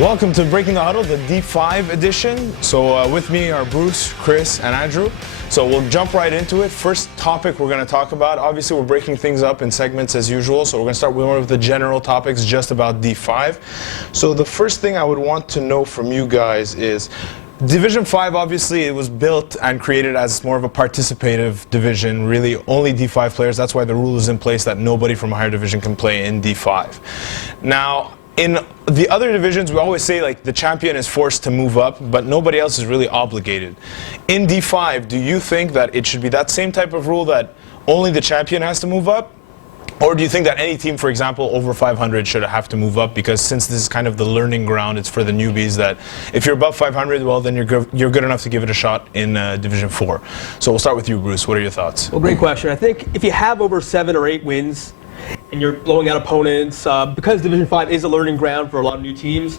Welcome to Breaking the Huddle, the D5 edition. So with me are Bruce, Chris, and Andrew. So we'll jump right into it. First topic we're going to talk about, obviously we're breaking things up in segments as usual, so we're going to start with one of the general topics just about D5. So the first thing I would want to know from you guys is, Division 5, obviously, it was built and created as more of a participative division, really only D5 players. That's why the rule is in place that nobody from a higher division can play in D5. Now, in the other divisions, we always say like the champion is forced to move up, but nobody else is really obligated. In D5, do you think that it should be that same type of rule that only the champion has to move up? Or do you think that any team, for example, over 500 should have to move up? Because since this is kind of the learning ground, it's for the newbies that if you're above 500, well, then you're good enough to give it a shot in Division 4. So we'll start with you, Bruce. What are your thoughts? Well, great question. I think if you have over 7 or 8 wins, and you're blowing out opponents, because Division 5 is a learning ground for a lot of new teams,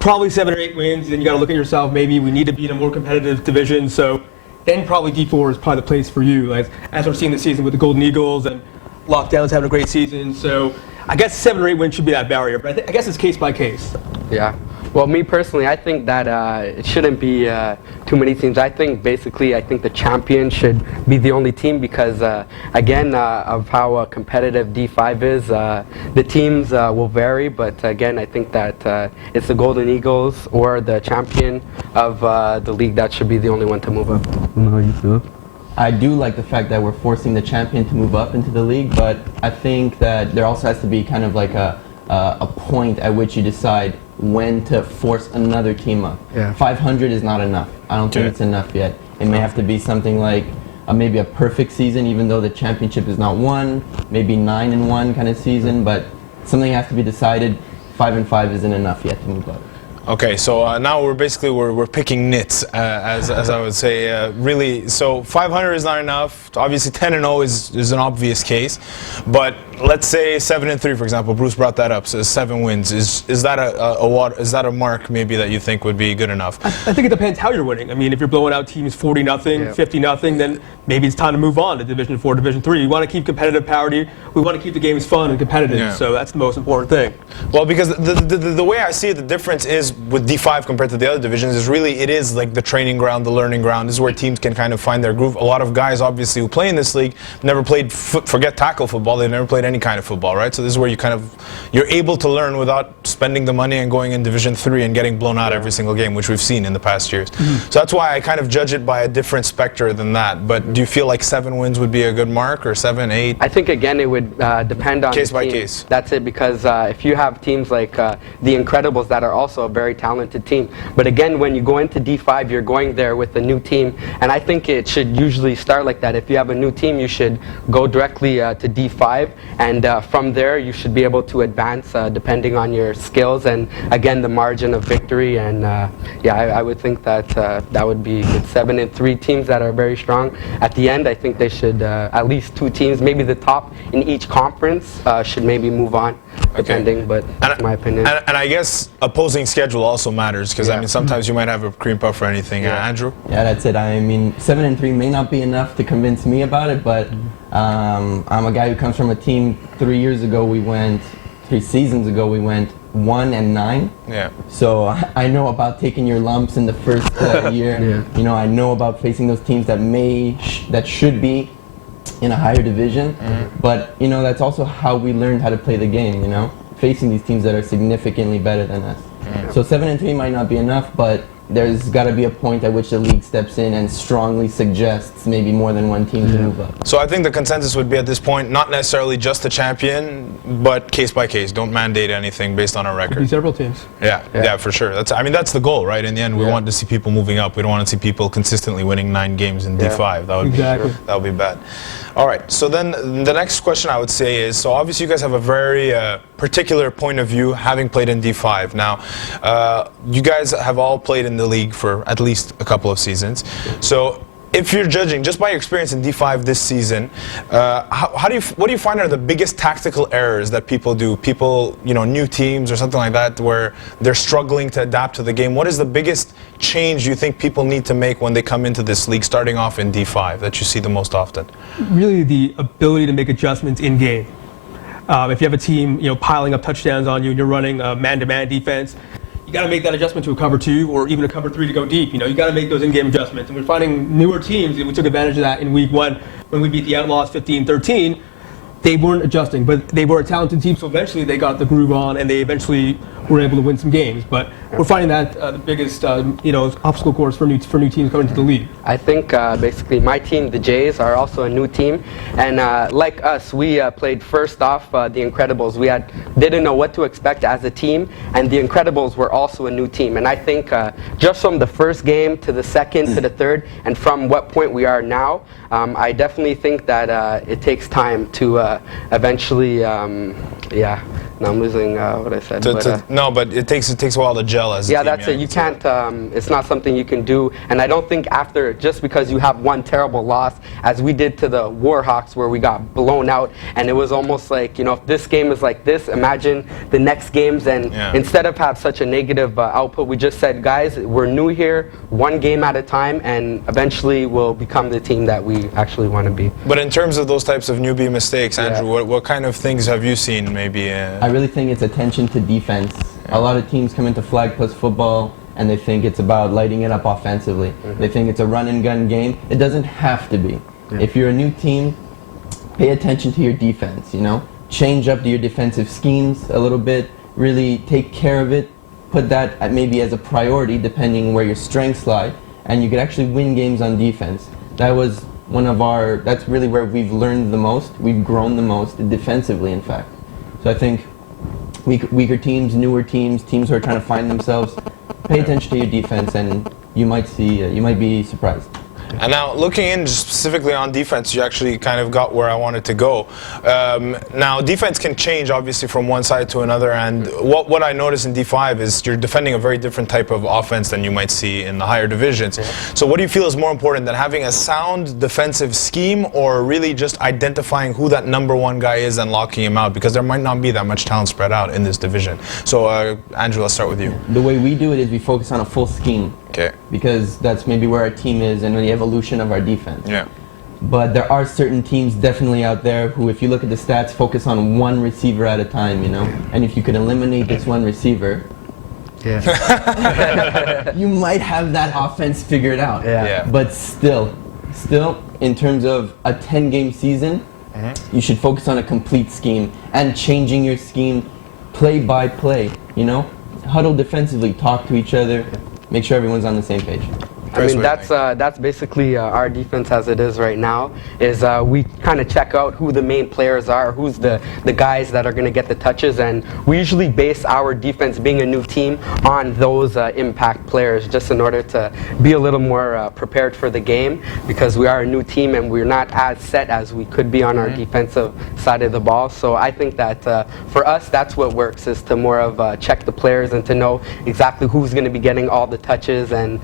probably 7 or 8 wins, then you got to look at yourself, maybe we need to be in a more competitive division, so then probably D4 is probably the place for you, as we're seeing this season with the Golden Eagles, and Lockdown's having a great season, so I guess 7 or 8 wins should be that barrier, but I guess it's case by case. Yeah. Well, me personally, I think that it shouldn't be too many teams. I think the champion should be the only team because, again, of how competitive D5 is, the teams will vary. But again, I think that it's the Golden Eagles or the champion of the league that should be the only one to move up. How you feel? I do like the fact that we're forcing the champion to move up into the league, but I think that there also has to be kind of like a point at which you decide when to force another team up. Yeah. 500 is not enough. I don't think it's enough yet. It may have to be something like maybe a perfect season, even though the championship is not won, maybe 9-1 kind of season, but something has to be decided. 5-5 isn't enough yet to move up. Okay, so now we're picking nits, as I would say. Really, so 500 is not enough. Obviously, 10-0 is an obvious case, but let's say 7-3, for example. Bruce brought that up. So 7 wins. Is that a mark maybe that you think would be good enough? I think it depends how you're winning. I mean, if you're blowing out teams 40-0, 50-0, then maybe it's time to move on to Division 4, Division 3. We want to keep competitive parity. We want to keep the games fun and competitive. So that's the most important thing. Well, because the way I see it, the difference is with D5 compared to the other divisions is really it is like the training ground, the learning ground. This is where teams can kind of find their groove. A lot of guys, obviously, who play in this league never played, forget tackle football, they've never played any kind of football, right? So this is where you're able to learn without spending the money and going in Division 3 and getting blown out every single game, which we've seen in the past years. So that's why I kind of judge it by a different specter than that. But do you feel like 7 wins would be a good mark, or 7, 8? I think, again, it would depend on case the by team. case. That's it, because if you have teams like the Incredibles that are also a very talented team, but again, when you go into D5, you're going there with a new team, and I think it should usually start like that. If you have a new team, you should go directly to D5, and from there you should be able to advance depending on your skills and, again, the margin of victory. And yeah, I would think that that would be good. 7-3 teams that are very strong. At the end, I think they should at least 2 teams, maybe the top in each conference, should maybe move on, depending, but that's my opinion. And I guess opposing schedule also matters, because I mean sometimes you might have a cream puff or anything. Andrew? Yeah, that's it. I mean, 7-3 may not be enough to convince me about it, but I'm a guy who comes from a team. 3 seasons ago we went 1-9. Yeah. So I know about taking your lumps in the first year. You know, I know about facing those teams that should be in a higher division. But you know, that's also how we learned how to play the game. You know, facing these teams that are significantly better than us. So 7-3 might not be enough, but there's got to be a point at which the league steps in and strongly suggests maybe more than one team to move up. So I think the consensus would be at this point, not necessarily just the champion, but case by case. Don't mandate anything based on a record. Could be several teams. Yeah, for sure. That's the goal, right? In the end, we want to see people moving up. We don't want to see people consistently winning 9 games in D5. That would be bad. All right, so then the next question I would say is, so obviously you guys have a very particular point of view, having played in D5. Now, you guys have all played in the league for at least a couple of seasons. So if you're judging just by your experience in D5 this season, what do you find are the biggest tactical errors that people do? People, you know, new teams or something like that, where they're struggling to adapt to the game. What is the biggest change you think people need to make when they come into this league, starting off in D5, that you see the most often? Really, the ability to make adjustments in game. If you have a team, you know, piling up touchdowns on you and you're running a man-to-man defense, you got to make that adjustment to a cover 2 or even a cover 3 to go deep. You know, you got to make those in-game adjustments. And we're finding newer teams, and we took advantage of that in week 1 when we beat the Outlaws 15-13. They weren't adjusting, but they were a talented team, so eventually they got the groove on, and they eventually were able to win some games. But we're finding that the biggest, obstacle course for new teams coming to the league. I think basically my team, the Jays, are also a new team, and like us, we played first off the Incredibles. We didn't know what to expect as a team, and the Incredibles were also a new team. And I think just from the first game to the second to the third, and from what point we are now, I definitely think that it takes time to eventually, no, I'm losing what I said. But it takes a while to gel as a team. That's it. You can't, it's not something you can do. And I don't think after, just because you have one terrible loss, as we did to the Warhawks where we got blown out, and it was almost like, if this game is like this, imagine the next games. And instead of have such a negative output, we just said, guys, we're new here, one game at a time, and eventually we'll become the team that we actually want to be. But in terms of those types of newbie mistakes, Andrew, what kind of things have you seen maybe? I really think it's attention to defense. A lot of teams come into flag plus football and they think it's about lighting it up offensively. They think it's a run and gun game. It doesn't have to be. If you're a new team, pay attention to your defense, Change up your defensive schemes a little bit, really take care of it, put that maybe as a priority depending where your strengths lie, and you could actually win games on defense. That's really where we've learned the most, we've grown the most defensively, in fact. So I think weaker teams, newer teams, teams who are trying to find themselves, pay attention to your defense, and you might be surprised. And now, looking in specifically on defense, you actually kind of got where I wanted to go. Now, defense can change, obviously, from one side to another, and what I noticed in D5 is you're defending a very different type of offense than you might see in the higher divisions. So what do you feel is more important, than having a sound defensive scheme, or really just identifying who that #1 guy is and locking him out? Because there might not be that much talent spread out in this division. So, Andrew, let's start with you. The way we do it is we focus on a full scheme. Okay. Because that's maybe where our team is and the evolution of our defense. Yeah. But there are certain teams definitely out there who, if you look at the stats, focus on one receiver at a time, And if you could eliminate this one receiver, you might have that offense figured out. But still, in terms of a 10-game season, you should focus on a complete scheme and changing your scheme play by play, Huddle defensively, talk to each other, make sure everyone's on the same page. I mean, that's basically our defense as it is right now, is we kind of check out who the main players are, who's the guys that are going to get the touches, and we usually base our defense, being a new team, on those impact players, just in order to be a little more prepared for the game, because we are a new team and we're not as set as we could be on our defensive side of the ball. So I think that for us, that's what works, is to more of check the players and to know exactly who's going to be getting all the touches and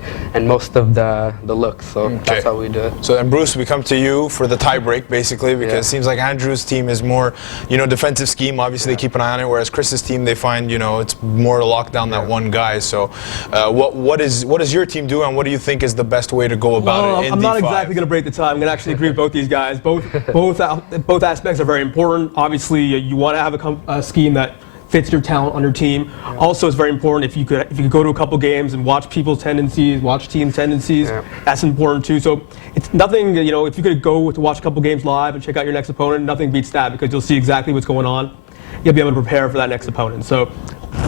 most of the looks. So that's how we do it. So then, Bruce, we come to you for the tie break, basically, because it seems like Andrew's team is more, defensive scheme. Obviously, they keep an eye on it, whereas Chris's team, they find, it's more to lock down that one guy. So what does your team do, and what do you think is the best way to go about it in I'm not D5? exactly going to break the tie. I'm going to actually agree with both these guys. Both aspects are very important. Obviously, you want to have a scheme that fits your talent on your team. Also, it's very important if you could go to a couple games and watch people's tendencies, watch team tendencies. That's important too. So it's nothing, if you could go to watch a couple games live and check out your next opponent, nothing beats that, because you'll see exactly what's going on. You'll be able to prepare for that next opponent. So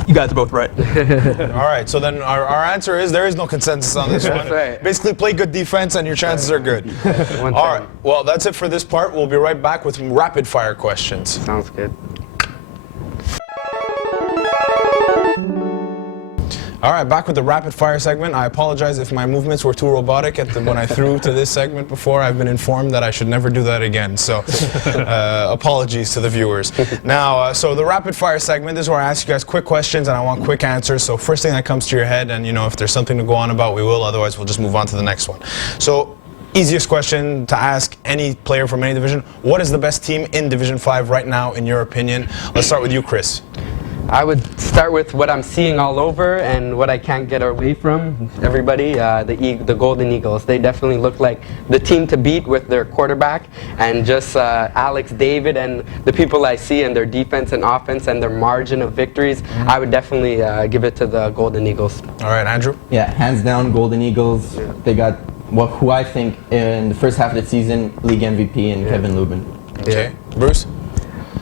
you guys are both right. All right, so then our answer is there is no consensus on this one. Right. Basically, play good defense and your chances are good. All right, well, that's it for this part. We'll be right back with some rapid fire questions. Sounds good. All right, back with the rapid fire segment. I apologize if my movements were too robotic when I threw to this segment before. I've been informed that I should never do that again. So apologies to the viewers. Now, so the rapid fire segment, this is where I ask you guys quick questions and I want quick answers. So first thing that comes to your head, and if there's something to go on about, we will. Otherwise, we'll just move on to the next one. So easiest question to ask any player from any division: what is the best team in Division 5 right now, in your opinion? Let's start with you, Chris. I would start with what I'm seeing all over and what I can't get away from. Everybody, the Golden Eagles, they definitely look like the team to beat with their quarterback and just Alex David and the people I see and their defense and offense and their margin of victories. I would definitely give it to the Golden Eagles. All right, Andrew? Yeah, hands down, Golden Eagles. They got who I think in the first half of the season, league MVP and Kevin Lubin. Okay. Bruce?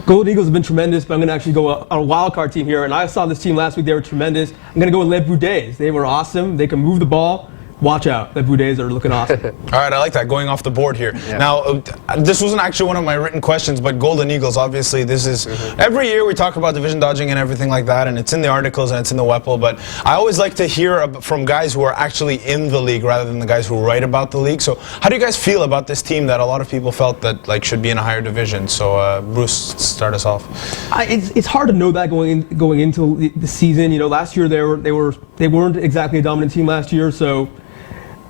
Golden Eagles have been tremendous, but I'm going to actually go on a wild card team here. And I saw this team last week. They were tremendous. I'm going to go with Les Boudets. They were awesome. They can move the ball. Watch out. Les Boudets are looking awesome. All right, I like that, going off the board here. Yeah. Now, this wasn't actually one of my written questions, but Golden Eagles, obviously, this is, every year we talk about division dodging and everything like that, and it's in the articles and it's in the WEPL, but I always like to hear from guys who are actually in the league rather than the guys who write about the league. So how do you guys feel about this team that a lot of people felt that should be in a higher division? So Bruce, start us off. It's hard to know that going into the season. You know, last year they weren't exactly a dominant team last year, so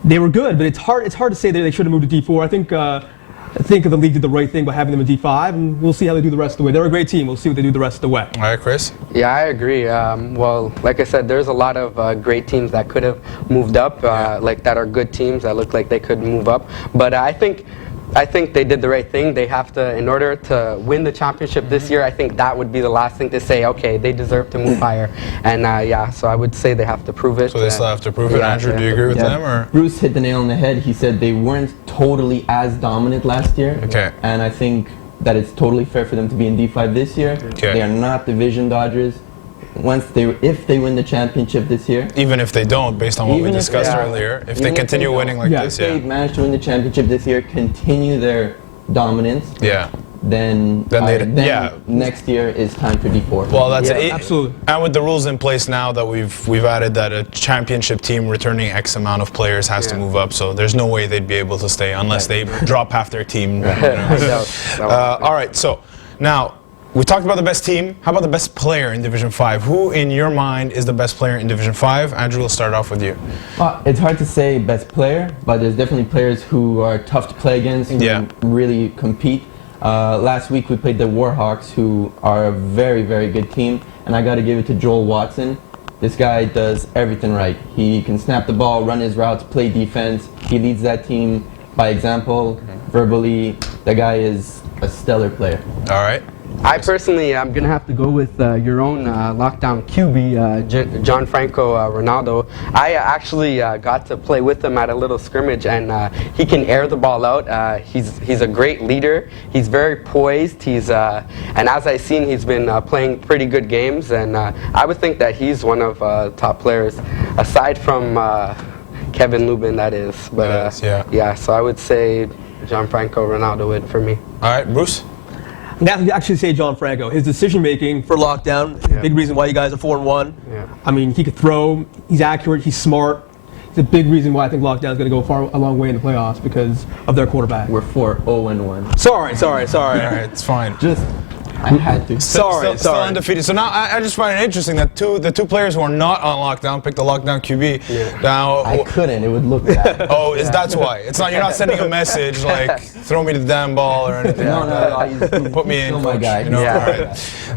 they were good, but it's hard to say that they should have moved to D4. I think the league did the right thing by having them in D5, and we'll see how they do the rest of the way. They're a great team. We'll see what they do the rest of the way. All right, Chris? Yeah, I agree. Well, like I said, there's a lot of great teams that could have moved up, like that are good teams that look like they could move up. But I think they did the right thing. They have to, in order to win the championship this year, I think that would be the last thing to say, okay, they deserve to move higher. And yeah, so I would say they have to prove it. So they still have to prove it. Andrew, do you agree with them? Or? Bruce hit the nail on the head. He said they weren't totally as dominant last year. Okay. And I think that it's totally fair for them to be in D5 this year. Okay. They are not division dodgers. If they win the championship this year, even if they don't, based on what we discussed earlier, if they continue winning like this, if they manage to win the championship this year, continue their dominance, then next year is time for D4. Well, that's it. Absolutely. And with the rules in place now that we've added that a championship team returning X amount of players has to move up, so there's no way they'd be able to stay unless they drop half their team. All right, so now, we talked about the best team. How about the best player in Division 5? Who, in your mind, is the best player in Division 5? Andrew, we'll start off with you. It's hard to say best player, but there's definitely players who are tough to play against, who really compete. Last week we played the Warhawks, who are a very, very good team, and I got to give it to Joel Watson. This guy does everything right. He can snap the ball, run his routes, play defense. He leads that team by example, verbally. The guy is a stellar player. All right. I personally, I'm going to have to go with your own lockdown QB, Gianfranco Ronaldo. I actually got to play with him at a little scrimmage, and he can air the ball out. He's a great leader. He's very poised. And as I've seen, he's been playing pretty good games, and I would think that he's one of top players, aside from Kevin Lubin, that is. But yeah, so I would say Gianfranco Ronaldo would for me. All right, Bruce? I'm going to actually say Gianfranco. His decision making for lockdown is a big reason why you guys are 4-1. Yeah. I mean, he could throw, he's accurate, he's smart. It's a big reason why I think lockdown is going to go a long way in the playoffs because of their quarterback. We're 4-0-1. Sorry. All right, it's fine. I had to. Still undefeated. So now I just find it interesting that the two players who are not on lockdown picked the lockdown QB. Yeah. Now I couldn't. It would look bad. That's why. It's not. You're not sending a message like throw me the damn ball or anything. No. Put me in, my coach, guy. You know?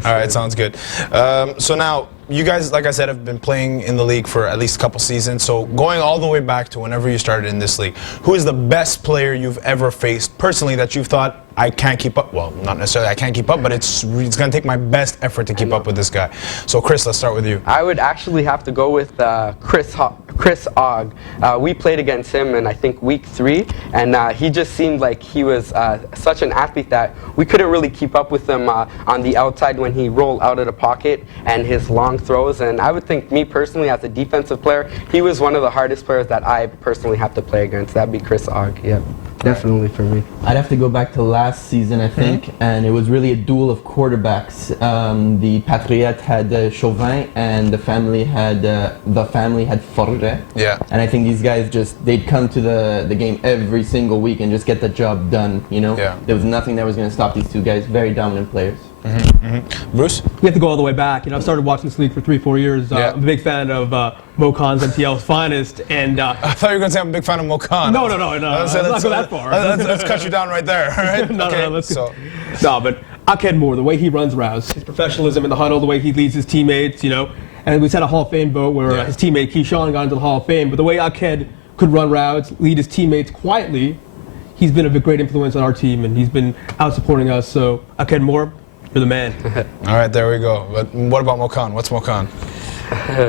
All right, sounds good. So now you guys, like I said, have been playing in the league for at least a couple seasons. So going all the way back to whenever you started in this league, who is the best player you've ever faced personally that you've thought, I can't keep up? Well, not necessarily I can't keep up, but it's going to take my best effort to keep up with this guy. So Chris, let's start with you. I would actually have to go with Chris Ogg. We played against him in I think week 3, and he just seemed like he was such an athlete that we couldn't really keep up with him on the outside when he rolled out of the pocket and his long throws. And I would think, me personally, as a defensive player, he was one of the hardest players that I personally have to play against. That'd be Chris Ogg. Yeah, definitely for me. I'd have to go back to last season, I think, and it was really a duel of quarterbacks. The Patriotes had Chauvin, and the family had Forêt. Yeah. And I think these guys they'd come to the game every single week and just get the job done. You know, there was nothing that was going to stop these two guys. Very dominant players. Bruce? We have to go all the way back. You know, I've started watching this league for 3-4 years. I'm a big fan of Mo Khan's MTL's finest, and I thought you were going to say I'm a big fan of Mo Khan. No. Let's not go that far. Let's cut you down right there. All right? No, let's go. No, but Aked Moore, the way he runs routes, his professionalism in the huddle, the way he leads his teammates, and we had a Hall of Fame vote where his teammate Keyshawn got into the Hall of Fame, but the way Aked could run routes, lead his teammates quietly, he's been a great influence on our team, and he's been out supporting us. So Aked Moore, you're the man. All right, there we go. But what about Mokan? What's Mokan?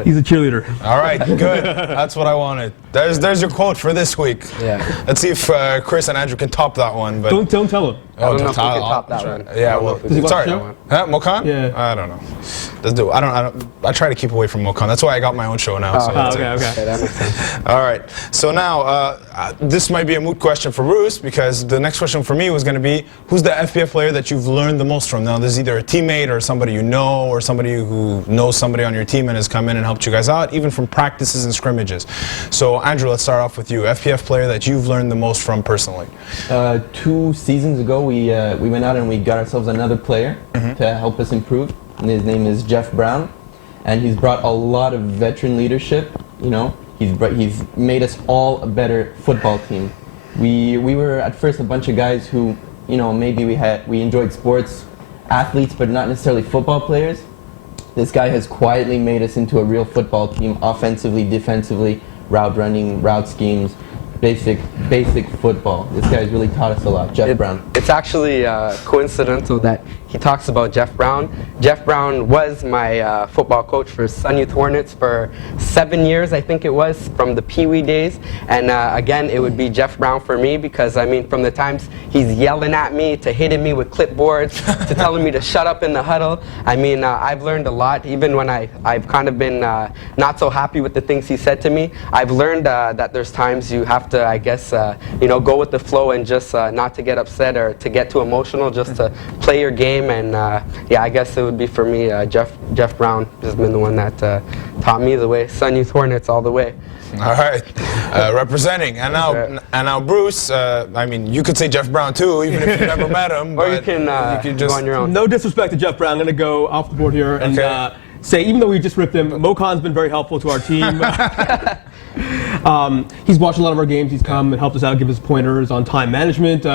He's a cheerleader. All right, good. That's what I wanted. There's your quote for this week. Yeah. Let's see if Chris and Andrew can top that one. But Don't tell him. I don't know if we can top that one. Yeah, well, Does he watch sorry. the show? Mokan? Yeah. I don't know. I try to keep away from Mokan. That's why I got my own show now. Okay. Okay, that makes sense. All right. So now, this might be a moot question for Bruce, because the next question for me was going to be, who's the FPF player that you've learned the most from? Now, there's either a teammate or somebody you know, or somebody who knows somebody on your team and has come in and helped you guys out, even from practices and scrimmages. So, Andrew, let's start off with you. FPF player that you've learned the most from personally. 2 seasons ago, we went out and we got ourselves another player to help us improve. And his name is Jeff Brown, and he's brought a lot of veteran leadership. He's made us all a better football team. We were at first a bunch of guys who, maybe we enjoyed sports, athletes, but not necessarily football players. This guy has quietly made us into a real football team, offensively, defensively, route running, route schemes, basic football. This guy's really taught us a lot. Jeff Brown. It's actually coincidental that he talks about Jeff Brown. Jeff Brown was my football coach for Sun Youth Hornets for 7 years, I think it was, from the Pee Wee days. And again, it would be Jeff Brown for me, because I mean, from the times he's yelling at me, to hitting me with clipboards, to telling me to shut up in the huddle. I mean, I've learned a lot. Even when I've kind of been not so happy with the things he said to me, I've learned that there's times you have to, I guess, go with the flow and just not to get upset or to get too emotional, just to play your game. And I guess it would be for me, Jeff Brown has been the one that taught me the way. Sun Youth Hornets all the way. All right, representing. And now Bruce, I mean, you could say Jeff Brown too, even if you never met him. Or you can just go on your own. No disrespect to Jeff Brown. I'm going to go off the board here and say, even though we just ripped him, Mokan's been very helpful to our team. He's watched a lot of our games. He's come and helped us out, give us pointers on time management.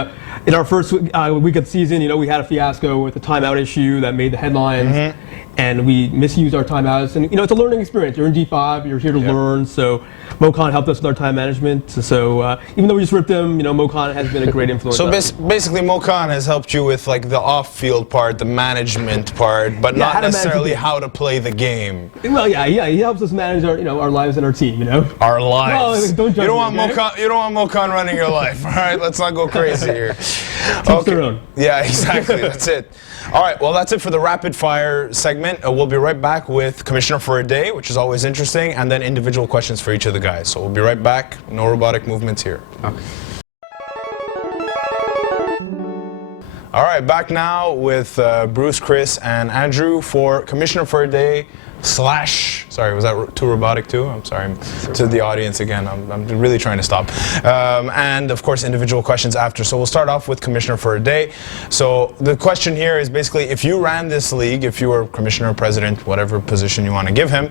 In our first week of the season, we had a fiasco with a timeout issue that made the headlines, and we misused our timeouts. And it's a learning experience. You're in D5, you're here to learn. So Mokan helped us with our time management. So even though we just ripped him, Mokan has been a great influence. So basically, Mokan has helped you with like the off-field part, the management part, but not necessarily how to play the game. Well, he helps us manage our, our lives and our team. Our lives. Well, don't judge you don't me, want okay? Mokan. You don't want Mokan running your life. All right, let's not go crazy here. Teach their own. Yeah, exactly. That's it. All right. Well, that's it for the rapid fire segment. We'll be right back with Commissioner for a Day, which is always interesting, and then individual questions for each of the guys. So we'll be right back. No robotic movements here. Okay. All right, back now with Bruce, Chris, and Andrew for Commissioner for a Day / sorry, was that too robotic too? I'm sorry to the audience again. I'm really trying to stop. And of course, individual questions after. So we'll start off with Commissioner for a Day. So the question here is basically, if you ran this league, if you were Commissioner, President, whatever position you want to give him,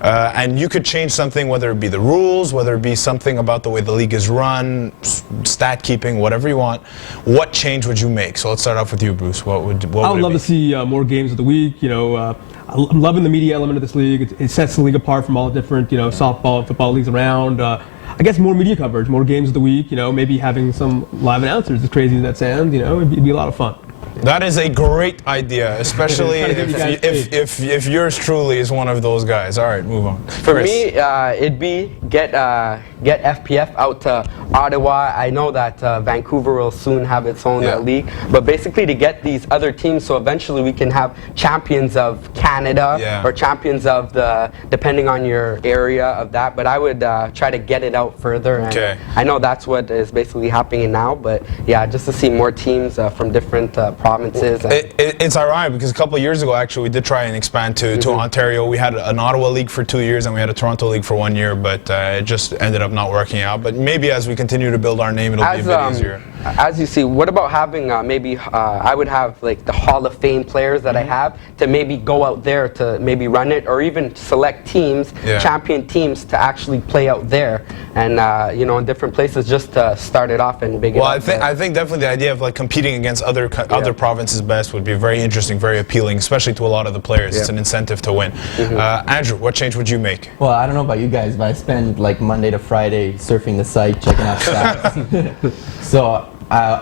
and you could change something, whether it be the rules, whether it be something about the way the league is run, stat keeping, whatever you want, what change would you make? So let's start off with you, Bruce. What would I would love to see more games of the week. I'm loving the media element of this league. It sets the league apart from all the different, softball and football leagues around. I guess more media coverage, more games of the week. Maybe having some live announcers. As crazy as that sounds, it'd be a lot of fun. That is a great idea, especially if yours truly is one of those guys. All right, move on. For me, it'd be get FPF out to Ottawa. I know that Vancouver will soon have its own league, but basically to get these other teams, so eventually we can have champions of Canada or champions of depending on your area of that. But I would try to get it out further. And I know that's what is basically happening now, but yeah, just to see more teams from different provinces. It's ironic because a couple of years ago, actually, we did try and expand to Ontario. We had an Ottawa league for 2 years and we had a Toronto league for 1 year, but it just ended up not working out. But maybe as we continue to build our name, it'll be a bit easier. As you see, what about having maybe I would have like the Hall of Fame players that I have to maybe go out there to maybe run it, or even select teams, champion teams to actually play out there, and in different places just to start it off and big. Well, I think definitely the idea of like competing against other province's best would be very interesting, very appealing, especially to a lot of the players. It's an incentive to win. Andrew, what change would you make? Well, I don't know about you guys, but I spend like Monday to Friday surfing the site, checking out stats. So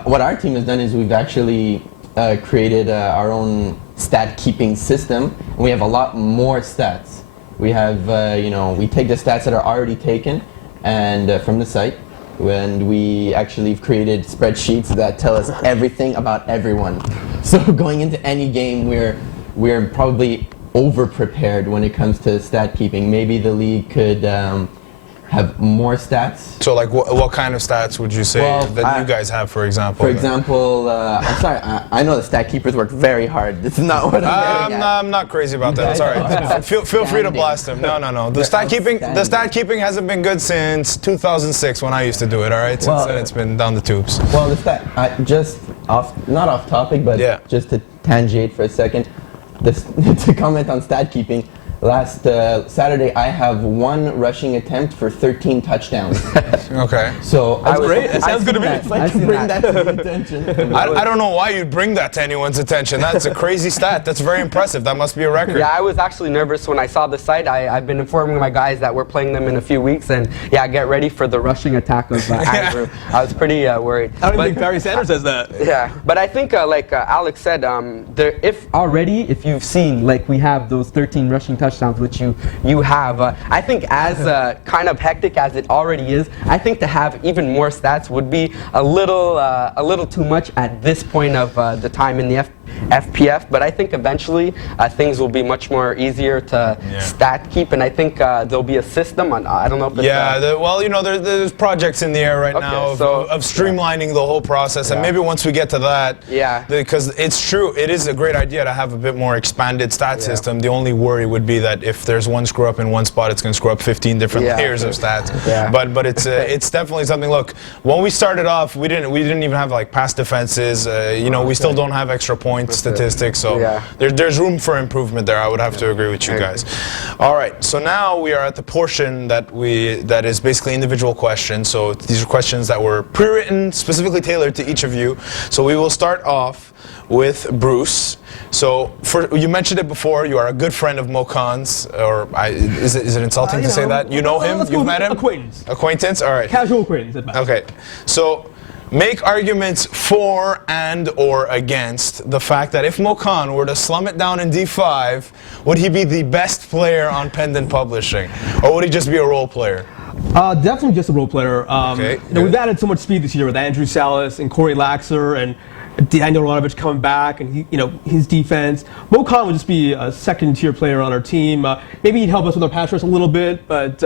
what our team has done is we've actually created our own stat keeping system, and we have a lot more stats. We have, we take the stats that are already taken and from the site, and we actually have created spreadsheets that tell us everything about everyone. So going into any game, we're probably over prepared when it comes to stat keeping. Maybe the league could have more stats. So like what kind of stats would you say that you guys have, for example? For example, I'm sorry, I know the stat keepers work very hard. This is not what I'm getting at. I'm not crazy about that. It's all right. Feel free to blast him. No. The stat keeping hasn't been good since 2006 when I used to do it. All right, since then it's been down the tubes. Well, the stat, not off topic, but just to tangent for a second, to comment on stat keeping. Last Saturday, I have 1 rushing attempt for 13 touchdowns. Okay. So that's great. That sounds good to me. I'd like to bring that to the attention. I don't know why you'd bring that to anyone's attention. That's a crazy stat. That's very impressive. That must be a record. Yeah, I was actually nervous when I saw the site. I've been informing my guys that we're playing them in a few weeks, and get ready for the rushing attack of Andrew. I was pretty worried. I don't think Barry Sanders says that. Yeah, but I think like Alex said, if you've seen like we have those 13 rushing touchdowns, which you have, I think as kind of hectic as it already is, I think to have even more stats would be a little too much at this point of the time in the FPF, but I think eventually things will be much more easier to stat keep, and I think there'll be a system. I don't know if it's there's projects in the air right now of streamlining the whole process, and maybe once we get to that, because it's true, it is a great idea to have a bit more expanded stat system. The only worry would be that if there's one screw up in one spot, it's going to screw up 15 different layers of stats. But it's definitely something. Look, when we started off, we didn't even have like pass defenses. We still don't have extra points statistics, so there's room for improvement there. I would have to agree with you guys. All right, so now we are at the portion that is basically individual questions. So these are questions that were pre-written, specifically tailored to each of you. So we will start off with Bruce. So you mentioned it before, you are a good friend of Mokan's, or is it insulting to say that? You know him? You've met him? Acquaintance? All right. Casual acquaintance. Okay. So make arguments for and or against the fact that if Mokan were to slum it down in D5, would he be the best player on Pendant Publishing? Or would he just be a role player? Definitely just a role player. We've added so much speed this year with Andrew Salas and Corey Laxer and Daniel Ronovich coming back, and his defense. Mokan would just be a second-tier player on our team. Maybe he'd help us with our pass rush a little bit, but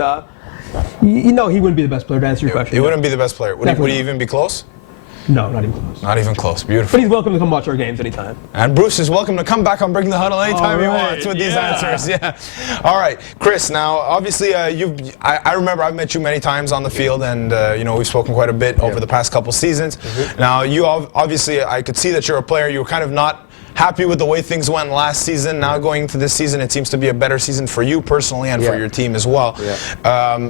he wouldn't be the best player, to answer your question. He wouldn't be the best player. Would he even be close? No, not even close. Not even close. Beautiful. But he's welcome to come watch our games anytime. And Bruce is welcome to come back on Breaking the Huddle anytime he wants with these answers. Yeah. All right, Chris. Now, obviously, I remember I've met you many times on the field, and we've spoken quite a bit over the past couple seasons. Now, you obviously, I could see that you're a player. You were kind of not happy with the way things went last season. Now going into this season, it seems to be a better season for you personally and for your team as well.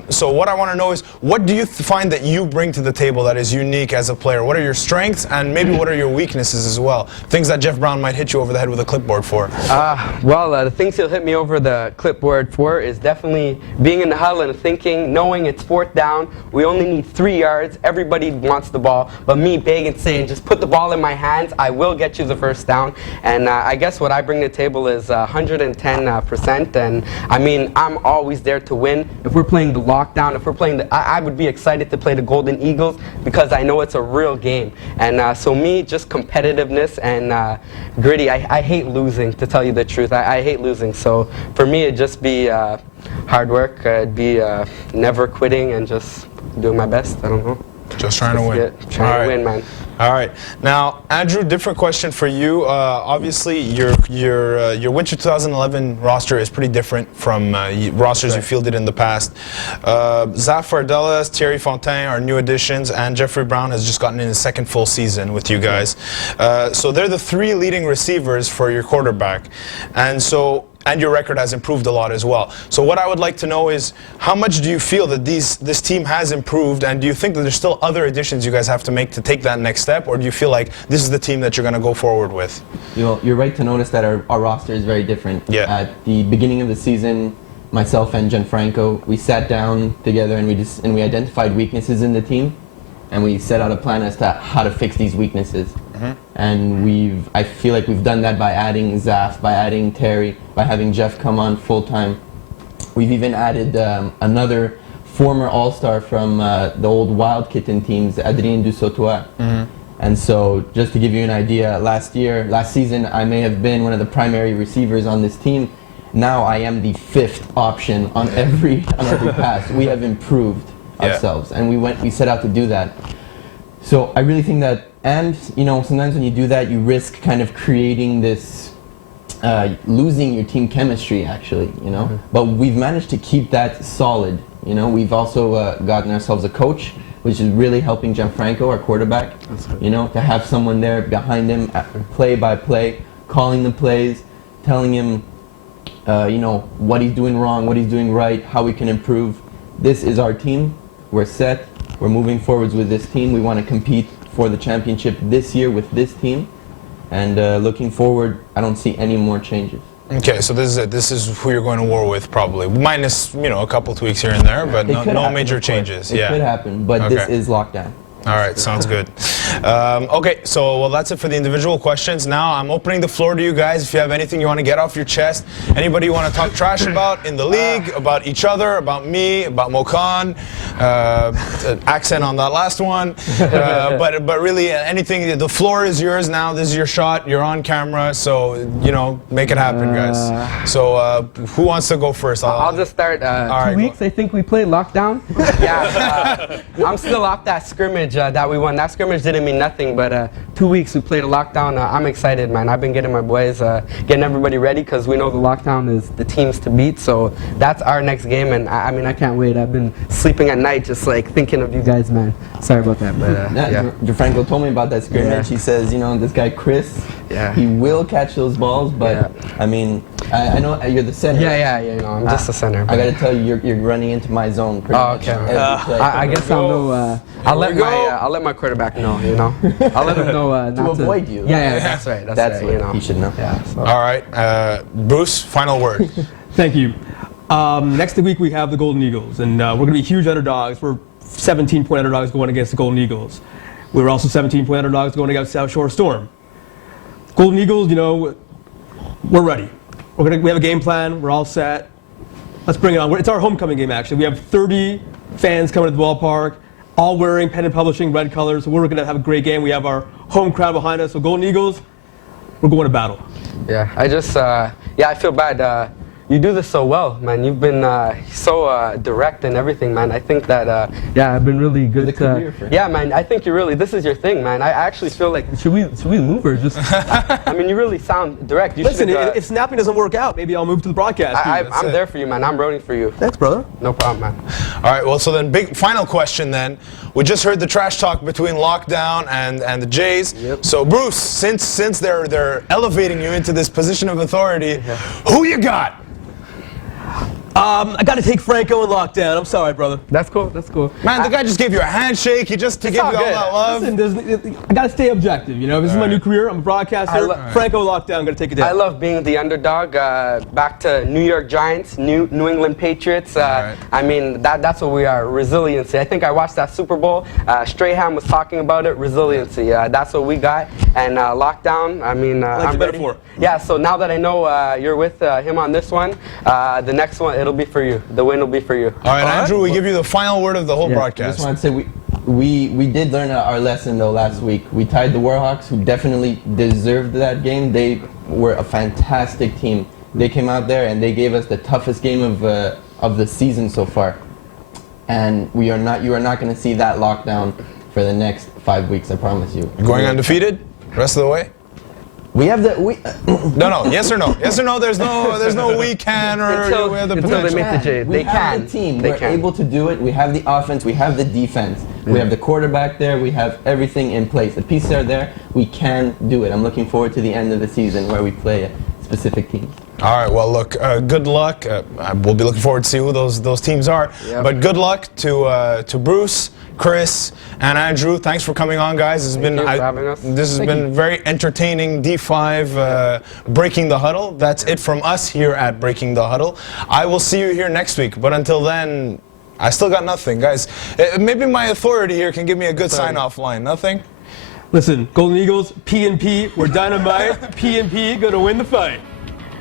So what I want to know is, what do you find that you bring to the table that is unique as a player? What are your strengths, and maybe what are your weaknesses as well? Things that Jeff Brown might hit you over the head with a clipboard for. The things he'll hit me over the clipboard for is definitely being in the huddle and thinking, knowing it's 4th down, we only need 3 yards, everybody wants the ball, but me begging and saying, just put the ball in my hands, I will get you the 1st down. And I guess what I bring to the table is 110%. And I mean, I'm always there to win. If we're playing the lockdown, if we're playing I would be excited to play the Golden Eagles because I know it's a real game. And so me, just competitiveness and gritty. I hate losing, to tell you the truth. I hate losing. So for me, it'd just be hard work. It'd be never quitting and just doing my best. I don't know. Just trying to win. Trying to win, man. All right. Now, Andrew, different question for you. Obviously, your Winter 2011 roster is pretty different from rosters you fielded in the past. Zaf Fardelas, Thierry Fontaine are new additions, and Jeffrey Brown has just gotten in his 2nd full season with you guys. So they're the 3 leading receivers for your quarterback. And so and your record has improved a lot as well. So what I would like to know is, how much do you feel that this team has improved, and do you think that there's still other additions you guys have to make to take that next step, or do you feel like this is the team that you're going to go forward with? You're right to notice that our roster is very different. Yeah. At the beginning of the season, myself and Gianfranco, we sat down together and we identified weaknesses in the team, and we set out a plan as to how to fix these weaknesses. And I feel like we've done that by adding Zaf, by adding Terry, by having Jeff come on full time. We've even added another former All-Star from the old Wild Kitten teams, Adrien Dusautois. And so, just to give you an idea, last season, I may have been one of the primary receivers on this team. Now I am the 5th option on every pass. We have improved ourselves, and we set out to do that. So I really think that, and sometimes when you do that, you risk kind of creating this, losing your team chemistry actually, But we've managed to keep that solid, We've also gotten ourselves a coach, which is really helping Gianfranco, our quarterback, to have someone there behind him, play by play, calling the plays, telling him, what he's doing wrong, what he's doing right, how we can improve. This is our team. We're set. We're moving forwards with this team. We want to compete for the championship this year with this team. And looking forward, I don't see any more changes. Okay, so this is it. This is who you're going to war with, probably. Minus, a couple tweaks here and there, but no major changes. It could happen, but this is lockdown. All right, sounds good. Okay, so that's it for the individual questions. Now I'm opening the floor to you guys. If you have anything you want to get off your chest, anybody you want to talk trash about in the league, about each other, about me, about Mokan, accent on that last one, but really anything. The floor is yours now. This is your shot. You're on camera, so make it happen, guys. So who wants to go first? I'll just start. Right, 2 weeks, I think we played lockdown. Yeah, I'm still off that scrimmage that we won. That scrimmage didn't mean nothing, but 2 weeks we played a lockdown. I'm excited, man. I've been getting my boys, getting everybody ready, because we know the lockdown is the teams to beat. So that's our next game, and I can't wait. I've been sleeping at night just like thinking of you guys, man. Sorry about that, but yeah. Franco told me about that scrimmage. He says, this guy Chris, he will catch those balls, but I mean, I know you're the center. Yeah. I'm just a center. I gotta tell you, you're running into my zone pretty much. I guess I'll know. I'll let my quarterback know. I'll let him know not to avoid you. Yeah, that's right. That's what he should know. Yeah. So. All right, Bruce, final word. Thank you. Next week we have the Golden Eagles, and we're going to be huge underdogs. We're 17-point underdogs going against the Golden Eagles. We're also 17-point underdogs going against South Shore Storm. Golden Eagles, we're ready. We have a game plan. We're all set. Let's bring it on. It's our homecoming game, actually. We have 30 fans coming to the ballpark, all wearing Pen & Publishing red colors. So we're going to have a great game. We have our home crowd behind us. So Golden Eagles, we're going to battle. Yeah, I feel bad. You do this so well, man. You've been so direct and everything, man. I think that, I've been really good. Yeah, man. I think this is your thing, man. I actually feel like, should we move or just? I mean, you really sound direct. Listen, if snapping doesn't work out, maybe I'll move to the broadcast. I'm there for you, man. I'm rooting for you. Thanks, brother. No problem, man. All right. Well, so then, big final question then. We just heard the trash talk between Lockdown and the Jays. Yep. So, Bruce, since they're elevating you into this position of authority, who you got? I got to take Franco and Lockdown. I'm sorry, brother. That's cool. Man, the guy just gave you a handshake. He just to give you all that love. Listen, I got to stay objective. This is my new career. I'm a broadcaster. Franco Lockdown. Going to take it down. I love being the underdog. Back to New York Giants, New England Patriots. I mean, that's what we are. Resiliency. I think I watched that Super Bowl. Strahan was talking about it. Resiliency. That's what we got. And Lockdown. I mean, I'm ready. Yeah. So now that I know you're with him on this one, the next one it'll be for you. The win will be for you. All right, Andrew. We give you the final word of the whole broadcast. I just want to say we did learn our lesson though last week. We tied the Warhawks, who definitely deserved that game. They were a fantastic team. They came out there and they gave us the toughest game of the season so far. And you are not going to see that lockdown for the next 5 weeks. I promise you. Going undefeated, rest of the way. We have No. Yes or no? Yes or no? There's no we can or we have the potential. Until they make the J. We have the team. We're able to do it. We have the offense. We have the defense. We have the quarterback there. We have everything in place. The pieces are there. We can do it. I'm looking forward to the end of the season where we play specific teams. All right. Well, look. Good luck. We'll be looking forward to see who those teams are. Yep. But good luck to Bruce, Chris, and Andrew. Thanks for coming on, guys. This has been you for having us. This has been very entertaining. D5 Breaking the Huddle. That's it from us here at Breaking the Huddle. I will see you here next week. But until then, I still got nothing, guys. Maybe my authority here can give me a good sign-off line. Nothing. Listen, Golden Eagles, P&P, we're dynamite. P&P gonna win the fight.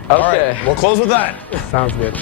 Okay. All right. We'll close with that. Sounds good.